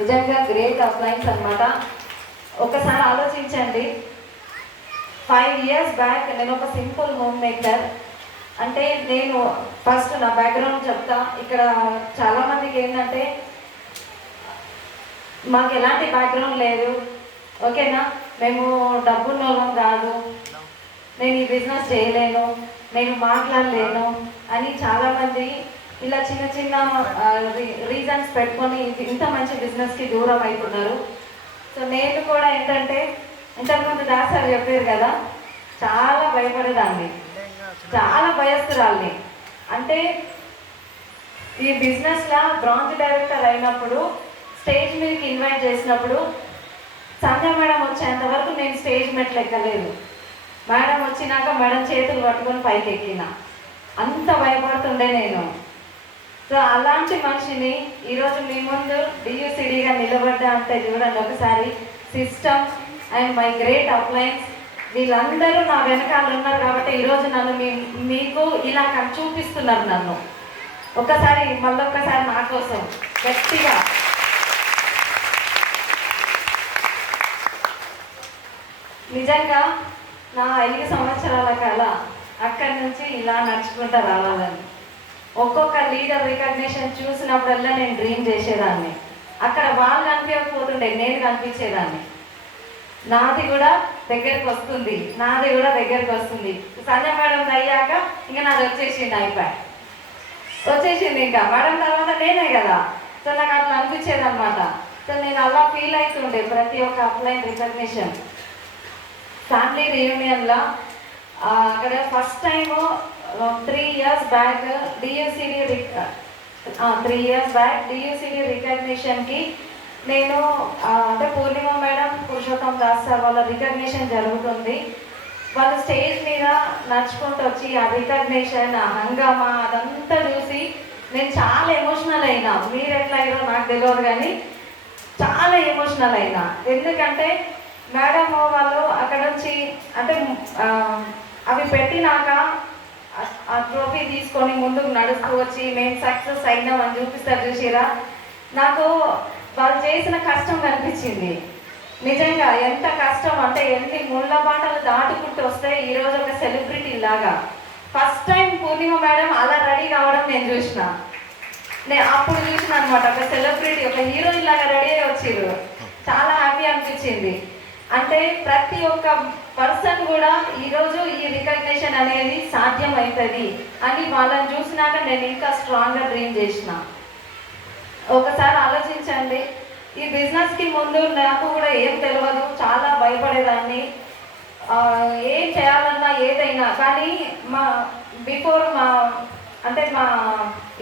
నిజంగా గ్రేట్ అప్లైన్స్ అనమాట. ఒకసారి ఆలోచించండి, 5 years బ్యాక్ నేను ఒక సింపుల్ హోమ్ మేకర్. అంటే నేను ఫస్ట్ నా బ్యాక్గ్రౌండ్ చెప్తా. ఇక్కడ చాలామందికి ఏంటంటే మాకు ఎలాంటి బ్యాక్గ్రౌండ్ లేదు, ఓకేనా, మేము డబ్బున్నోళ్ళం కాదు, నేను ఈ బిజినెస్ చేయలేను, నేను మాట్లాడలేను అని చాలామంది ఇలా చిన్న చిన్న రీజన్స్ పెట్టుకొని ఇంత మంచి బిజినెస్కి దూరం అవుతున్నారు. సో నేను కూడా ఏంటంటే ఇంతకుముందు దాస్ సార్ చెప్పారు కదా, చాలా భయపడేదాన్ని, చాలా భయస్తురాల్ని. అంటే ఈ బిజినెస్లో బ్రాంచ్ డైరెక్టర్ అయినప్పుడు స్టేజ్ మీదకి ఇన్వైట్ చేసినప్పుడు సంధ్య మేడం వచ్చేంత వరకు నేను స్టేజ్ మెట్లు ఎక్కలేదు. మేడం వచ్చినాక మేడం చేతులు పట్టుకొని పైకి ఎక్కిన, అంత భయపడుతుండే నేను. సో అలాంటి మనిషిని ఈరోజు మీ ముందు డియూసిడిగా నిలబడ్డా అంటే చూడండి ఒకసారి. System and my great appliances వీళ్ళందరూ నా వెనకాల ఉన్నారు కాబట్టి ఈరోజు నన్ను మీకు ఇలా చూపిస్తున్నారు. నన్ను ఒకసారి మళ్ళొక్కసారి నా కోసం గట్టిగా. నిజంగా నా 5 సంవత్సరాల కళ అక్కడి నుంచి ఇలా నడుచుకుంటూ రావాలని. ఒక్కొక్క లీడర్ రికగ్నిషన్ చూసినప్పుడల్లా నేను డ్రీమ్ చేసేదాన్ని. అక్కడ వాళ్ళు కనిపించకపోతుండే, నేను కనిపించేదాన్ని. నాది కూడా దగ్గరికి వస్తుంది, నాది కూడా దగ్గరికి వస్తుంది. సంజయ్ మేడం అయ్యాక ఇంకా నాది వచ్చేసింది ఇంకా మేడం తర్వాత నేనే కదా. సో నాకు అట్లా అనిపించేది అనమాట. సో నేను అలా ఫీల్ అవుతుండే ప్రతి ఒక్క అప్లైన్ రికగ్నిషన్. ఫ్యామిలీ రియూనియన్లో అక్కడ ఫస్ట్ టైము 3 years బ్యాక్ డియూసిడి రికగ్నిషన్కి నేను అంటే పూర్ణిమ మేడం, పురుషోత్తం దాస్ సార్ వాళ్ళ రికగ్నిషన్ జరుగుతుంది. వాళ్ళు స్టేజ్ మీద నడుచుకుంటూ వచ్చి ఆ రికగ్నిషన్, ఆ హంగామా అదంతా చూసి నేను చాలా ఎమోషనల్ అయినా. మీరు ఎట్లా అయ్యారో నాకు తెలియదు కానీ చాలా ఎమోషనల్ అయినా. ఎందుకంటే మేడం వాళ్ళు అక్కడ నుంచి అంటే అవి పెట్టినాక ఆ ట్రోఫీ తీసుకొని ముందుకు నడుస్తూ వచ్చి మేము సక్సెస్ అయినామని చూపిస్తారు చూసిరా. నాకు వాళ్ళు చేసిన కష్టం కనిపించింది. నిజంగా ఎంత కష్టం అంటే ఎన్ని ముళ్ళ బాటలు దాటుకుంటూ వస్తే ఈరోజు ఒక సెలబ్రిటీ లాగా. ఫస్ట్ టైం పూర్ణిమ మేడం అలా రెడీ కావడం నేను చూసిన. నేను అప్పుడు చూసిన అనమాట, ఒక సెలబ్రిటీ, ఒక హీరోయిన్ లాగా రెడీ అయ్యి వచ్చారు. చాలా హ్యాపీ అనిపించింది. అంటే ప్రతి ఒక్క పర్సన్ కూడా ఈరోజు ఈ రికగ్నిషన్ అనేది సాధ్యం అవుతుంది అని వాళ్ళని చూసినాక నేను ఇంకా స్ట్రాంగ్గా డ్రీమ్ చేసిన. ఒకసారి ఆలోచించండి, ఈ బిజినెస్కి ముందు నాకు కూడా ఏం తెలియదు, చాలా భయపడేదాన్ని. ఏం చేయాలన్నా ఏదైనా కానీ బిఫోర్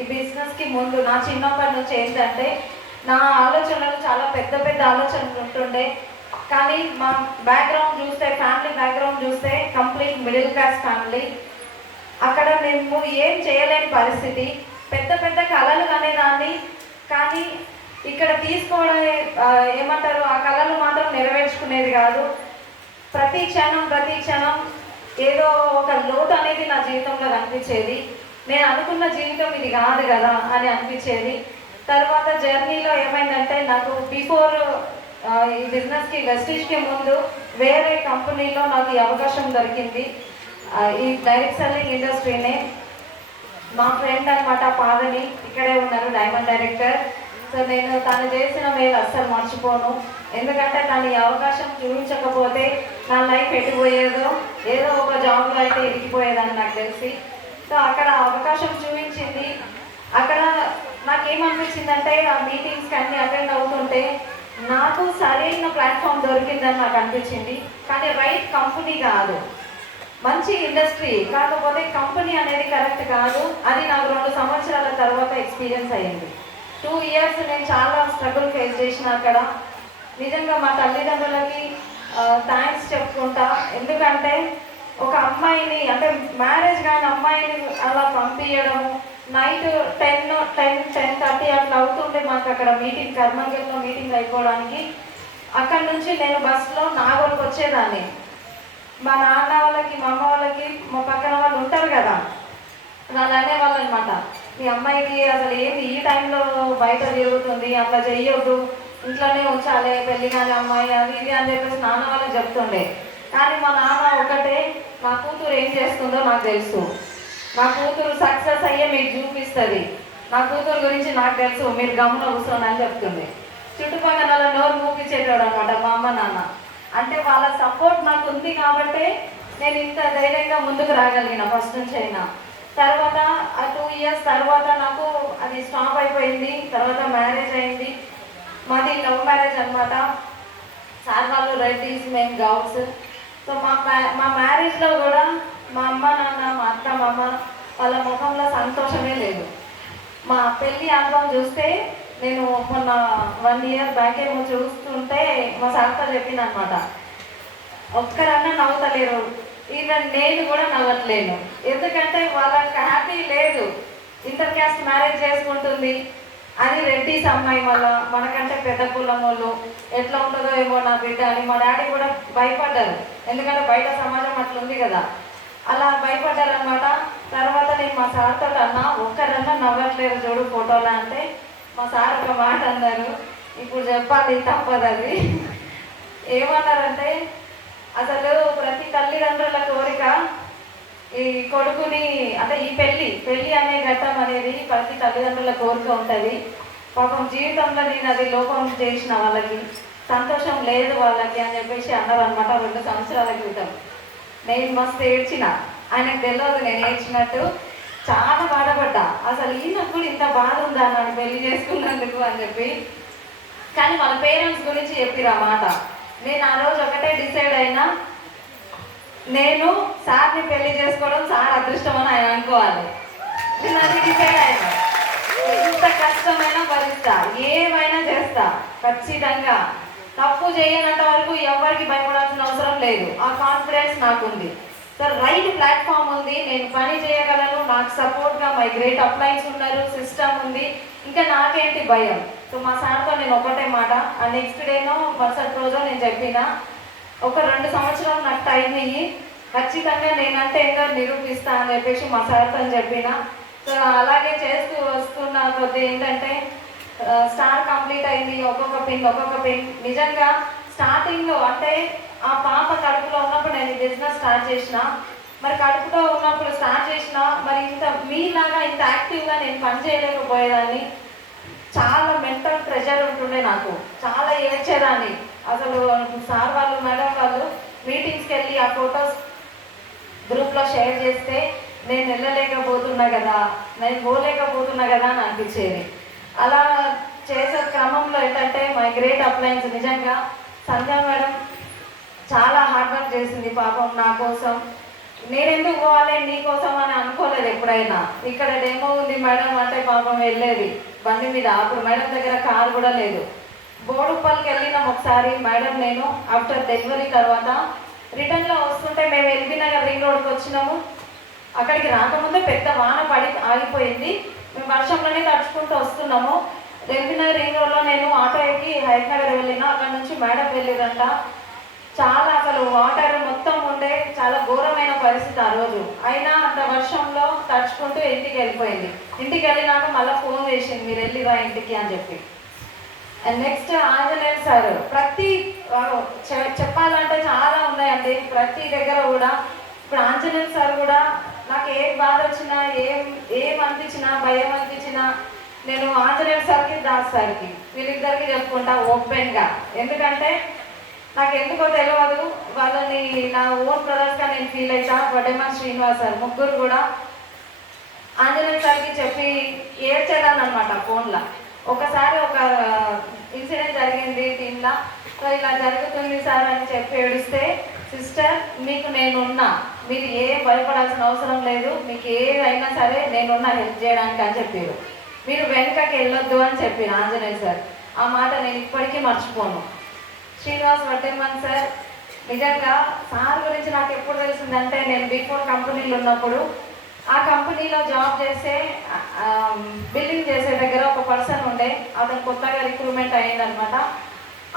ఈ బిజినెస్కి ముందు నా చిన్నప్పటి నుంచి ఏంటంటే నా ఆలోచనలు చాలా పెద్ద పెద్ద ఆలోచనలు ఉంటుండే. కానీ మా బ్యాక్గ్రౌండ్ చూస్తే, ఫ్యామిలీ బ్యాక్గ్రౌండ్ చూస్తే కంప్లీట్ మిడిల్ క్లాస్ ఫ్యామిలీ. అక్కడ మేము ఏం చేయలేని పరిస్థితి. పెద్ద పెద్ద కళలు అనేదాన్ని, కానీ ఇక్కడ తీసుకోవడం ఏమంటారు, ఆ కళలు మాత్రం నెరవేర్చుకునేది కాదు. ప్రతి క్షణం ఏదో ఒక లోటు అనేది నా జీవితంలో కనిపించేది. నేను అనుకున్న జీవితం ఇది కాదు కదా అని అనిపించేది. తర్వాత జర్నీలో ఏమైందంటే నాకు బిఫోర్ ఈ బిజినెస్కి వెస్టీజ్కి ముందు వేరే కంపెనీలో నాకు ఈ అవకాశం దొరికింది. ఈ డైరెక్ట్ సెల్లింగ్ ఇండస్ట్రీనే. మా ఫ్రెండ్ అనమాట పాదని, ఇక్కడే ఉన్నారు, డైమండ్ డైరెక్టర్. సో నేను తను చేసిన మేలు అస్సలు మర్చిపోను. ఎందుకంటే తను ఈ అవకాశం చూపించకపోతే నా లైఫ్ ఎటుపోయేదో, ఏదో ఒక జాబ్లో అయితే ఇరికిపోయేదని నాకు తెలిసి. సో అక్కడ అవకాశం చూపించింది. అక్కడ నాకేమనిపించిందంటే ఆ మీటింగ్స్కి అన్నీ అటెండ్ అవుతుంటే నాకు సరైన ప్లాట్ఫామ్ దొరికిందని నాకు అనిపించింది. కానీ రైట్ కంపెనీ కాదు, మంచి ఇండస్ట్రీ, కాకపోతే కంపెనీ అనేది కరెక్ట్ కాదు. అది నాకు 2 సంవత్సరాల తర్వాత ఎక్స్పీరియన్స్ అయ్యింది. 2 years నేను చాలా స్ట్రగుల్ ఫేస్ చేసిన అక్కడ. నిజంగా మా తల్లిదండ్రులకి థ్యాంక్స్ చెప్పుకుంటా. ఎందుకంటే ఒక అమ్మాయిని, అంటే మ్యారేజ్ కాని అమ్మాయిని అలా పంపించడము, నైట్ 10-10:30 అట్లా అవుతుంటే మాకు అక్కడ మీటింగ్, కర్మంగిల్లో మీటింగ్ అయిపోవడానికి. అక్కడి నుంచి నేను బస్సులో నాగోల్కి వచ్చేదాన్ని. మా నాన్న వాళ్ళకి, మా అమ్మ వాళ్ళకి, మా పక్కన వాళ్ళు ఉంటారు కదా, వాళ్ళు అనేవాళ్ళు అనమాట, మీ అమ్మాయికి అసలు ఏంది ఈ టైంలో బయట తిరుగుతుంది, అట్లా చెయ్యొద్దు, ఇంట్లోనే ఉంచాలి, పెళ్లి కాని అమ్మాయి అది ఇది అని చెప్పేసి నాన్న వాళ్ళకి చెప్తుండే. కానీ మా నాన్న ఒకటే, నా కూతురు ఏం చేస్తుందో నాకు తెలుసు, నా కూతురు సక్సెస్ అయ్యే మీకు చూపిస్తుంది, నా కూతురు గురించి నాకు తెలుసు, మీరు గమన కూర్చోండి అని చెప్తుంది. చుట్టుపక్కల నోరు మూపించేటోడు అనమాట మా అమ్మ నాన్న. అంటే వాళ్ళ సపోర్ట్ నాకు ఉంది కాబట్టి నేను ఇంత ధైర్యంగా ముందుకు రాగలిగిన ఫస్ట్ నుంచి అయినా. తర్వాత ఆ 2 ఇయర్స్ తర్వాత నాకు అది స్టాప్ అయిపోయింది. తర్వాత మ్యారేజ్ అయింది. మాది లవ్ మ్యారేజ్ అనమాట. సార్ వాళ్ళు రెడ్డీస్, మేము గౌడ్స్. సో మా మ్యారేజ్లో కూడా మా అమ్మ నాన్న, మా అత్త మామ వాళ్ళ ముఖంలో సంతోషమే లేదు. మా పెళ్ళి ఆల్బమ్ చూస్తే నేను మొన్న 1 ఇయర్ బ్యాక్ ఏమో చూస్తుంటే మా సార్తో చెప్పింది అనమాట, ఒక్కరన్నా నవ్వుతలేరు, ఈవెన్ నేను కూడా నవ్వట్లేను. ఎందుకంటే వాళ్ళకి హ్యాపీ లేదు. ఇంటర్ క్యాస్ట్ మ్యారేజ్ చేసుకుంటుంది, అది రెడ్డిస్ అమ్మాయి, మళ్ళా మనకంటే పెద్ద కులం వాళ్ళు, ఎట్లా ఉంటుందో ఏమో నా బిడ్డ అని మా డాడీ కూడా భయపడ్డారు. ఎందుకంటే బయట సమాజం అట్లుంది కదా, అలా భయపడ్డారు అనమాట. తర్వాత నేను మా సార్తో అన్నా, ఒక్కరన్నా నవ్వట్లేరు చూడు ఫోటోలో అంటే మా సార్ ఒక మాట అన్నారు, ఇప్పుడు చెప్పాలి తప్పదు అది. ఏమన్నారంటే, అసలు ప్రతి తల్లిదండ్రుల కోరిక ఈ కొడుకుని అంటే ఈ పెళ్ళి అనే ఘట్టం అనేది ప్రతి తల్లిదండ్రుల కోరిక ఉంటుంది. పాపం జీవితంలో నేను అది లోపం చేసిన వాళ్ళకి, సంతోషం లేదు వాళ్ళకి అని చెప్పేసి అన్నారు అనమాట 2 సంవత్సరాల క్రితం. నేను మస్తు ఏడ్చిన, ఆయనకు తెలియదు నేను ఏడ్చినట్టు. చాలా బాధపడ్డా, అసలు ఈయనకు కూడా ఇంత బాధ ఉందా నన్ను పెళ్లి చేసుకున్నందుకు అని చెప్పి. కానీ వాళ్ళ పేరెంట్స్ గురించి చెప్పిరు ఆ మాట. నేను ఆ రోజు ఒకటే డిసైడ్ అయినా, నేను సార్ని పెళ్లి చేసుకోవడం సార్ అదృష్టం అని ఆయన అనుకోవాలి. నేను అది డిసైడ్ అయినా, ఎంత కష్టమైనా భరిస్తా, ఏమైనా చేస్తా ఖచ్చితంగా. తప్పు చేయనంత వరకు ఎవరికి భయపడాల్సిన అవసరం లేదు. ఆ కాన్ఫిడెన్స్ నాకుంది. సో రైట్ ప్లాట్ఫామ్ ఉంది, నేను పని చేయగలను, నాకు సపోర్ట్గా మై గ్రేట్ అప్లైన్స్ ఉన్నారు, సిస్టమ్ ఉంది, ఇంకా నాకేంటి భయం. సో మా సార్తో నేను ఒకటే మాట, ఆ నెక్స్ట్ డేనో మరుసటి రోజో నేను చెప్పిన, ఒక 2 సంవత్సరాలు నాకు టైం ఇయ్యి, ఖచ్చితంగా నేనంటే ఇంకా నిరూపిస్తా అని చెప్పేసి మా సార్తో చెప్పిన. సో అలాగే చేస్తూ వస్తున్న కొద్ది ఏంటంటే స్టార్ కంప్లీట్ అయింది. ఒక్కొక్క పిన్ నిజంగా స్టార్టింగ్లో అంటే ఆ పాప కడుపులో ఉన్నప్పుడు నేను బిజినెస్ స్టార్ట్ చేసిన. మరి కడుపులో ఉన్నప్పుడు స్టార్ట్ చేసిన, మరి ఇంత మీలాగా ఇంత యాక్టివ్గా నేను పని చేయలేకపోయేదాన్ని. చాలా మెంటల్ ప్రెషర్ ఉంటుండే నాకు, చాలా ఏడ్చేదాన్ని. అసలు సార్ వాళ్ళు, మేడం వాళ్ళు మీటింగ్స్కి వెళ్ళి ఆ ఫొటోస్ గ్రూప్లో షేర్ చేస్తే నేను వెళ్ళలేకపోతున్నా కదా, నేను పోలేకపోతున్నా కదా అని అనిపించేది. అలా చేసే క్రమంలో ఏంటంటే మై గ్రేట్ అప్లయన్స్ నిజంగా సంధ్యా మేడం చాలా హార్డ్ వర్క్ చేసింది పాపం నా కోసం. నేనెందుకు పోవాలి నీ కోసం అని అనుకోలేదు ఎప్పుడైనా. ఇక్కడ డెమో ఉంది మేడం అంటే పాపం వెళ్ళేది బండి మీద. అప్పుడు మేడం దగ్గర కారు కూడా లేదు. బోడుప్పల్కి వెళ్ళినాం ఒకసారి మేడం నేను, ఆఫ్టర్ డెలివరీ తర్వాత. రిటర్న్లో వస్తుంటే మేము ఎల్బీ నగర్ రింగ్ రోడ్కి వచ్చినాము. అక్కడికి రాకముందే పెద్ద వాన పడి ఆగిపోయింది. మేము వర్షంలోనే తడుచుకుంటూ వస్తున్నాము. ఎల్బీ నగర్ రింగ్ రోడ్లో నేను ఆటో ఎక్కి హైట్ నగర్ వెళ్ళినా. అక్కడ నుంచి మేడం వెళ్ళిరంట. చాలా అసలు వాటర్ మొత్తం ఉండే, చాలా ఘోరమైన పరిస్థితి ఆ రోజు. అయినా అంత వర్షంలో తడుచుకుంటూ ఇంటికి వెళ్ళిపోయింది. ఇంటికి వెళ్ళినాక మళ్ళీ ఫోన్ చేసింది, మీరు వెళ్ళిరా ఇంటికి అని చెప్పి. అండ్ నెక్స్ట్ ఆంజనేయులు సార్, ప్రతి చెప్పాలంటే చాలా ఉన్నాయండి ప్రతి దగ్గర కూడా. ఇప్పుడు ఆంజనేయులు సార్ కూడా నాకు ఏ బాధ వచ్చినా, ఏం అనిపించినా, భయం అనిపించినా నేను ఆంజనేయులు సార్కి, దాస్ సార్కి, వీళ్ళిద్దరికి చెప్పుకుంటా ఓపెన్గా. ఎందుకంటే నాకు ఎందుకో తెలియదు, వాళ్ళని నా ఓన్ బ్రదర్స్గా నేను ఫీల్ అవుతా. వడ్డేమన్ శ్రీనివాస్ సార్, ముగ్గురు కూడా ఆంజనేయ సార్కి చెప్పి ఏడ్చేదాన్ని అనమాట ఫోన్లో. ఒకసారి ఒక ఇన్సిడెంట్ జరిగింది టీంలో. సో ఇలా జరుగుతుంది సార్ అని చెప్పి ఏడిస్తే, సిస్టర్ మీకు నేనున్నా, మీరు ఏం భయపడాల్సిన అవసరం లేదు, మీకు ఏదైనా సరే నేనున్నా హెల్ప్ చేయడానికి అని చెప్పారు. మీరు వెనుకకి వెళ్ళొద్దు అని చెప్పారు ఆంజనేయ సార్. ఆ మాట నేను ఇప్పటికీ మర్చిపోను. శ్రీనివాస్ వడ్డేమన్ సార్, నిజంగా సార్ గురించి నాకు ఎప్పుడు తెలిసిందంటే, నేను బిఫోర్ కంపెనీలో ఉన్నప్పుడు ఆ కంపెనీలో జాబ్ చేసే బిల్లింగ్ చేసే దగ్గర ఒక పర్సన్ ఉండే, అతను కొత్తగా రిక్రూట్మెంట్ అయ్యిందనమాట.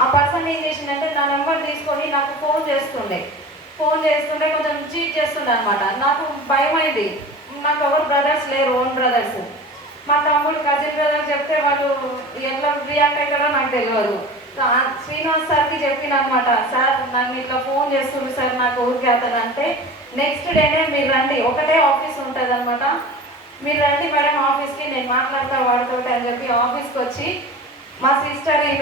ఆ పర్సన్ ఏం చేసిందంటే నా నెంబర్ తీసుకొని నాకు ఫోన్ చేస్తుండే కొంచెం చీట్ చేస్తుండే అనమాట. నాకు భయం అయింది. నాకు ఎవరు బ్రదర్స్ లేరు, ఓన్ బ్రదర్స్. మా తమ్ముడు కజిన్ బ్రదర్స్ చెప్తే వాళ్ళు ఎట్లా రియాక్ట్ అవుతారో నాకు తెలియదు. శ్రీనివాస్ సార్కి చెప్పిన అనమాట, సార్ నన్ను ఇట్లా ఫోన్ చేస్తుంది సార్ నాకు ఊరికి అతను అంటే, నెక్స్ట్ డేనే మీరు రండి, ఒకటే ఆఫీస్ ఉంటుంది అనమాట, మీరు రండి మేడం ఆఫీస్కి, నేను మాట్లాడతా వాడితోటి అని చెప్పి ఆఫీస్కి వచ్చి మా సిస్టర్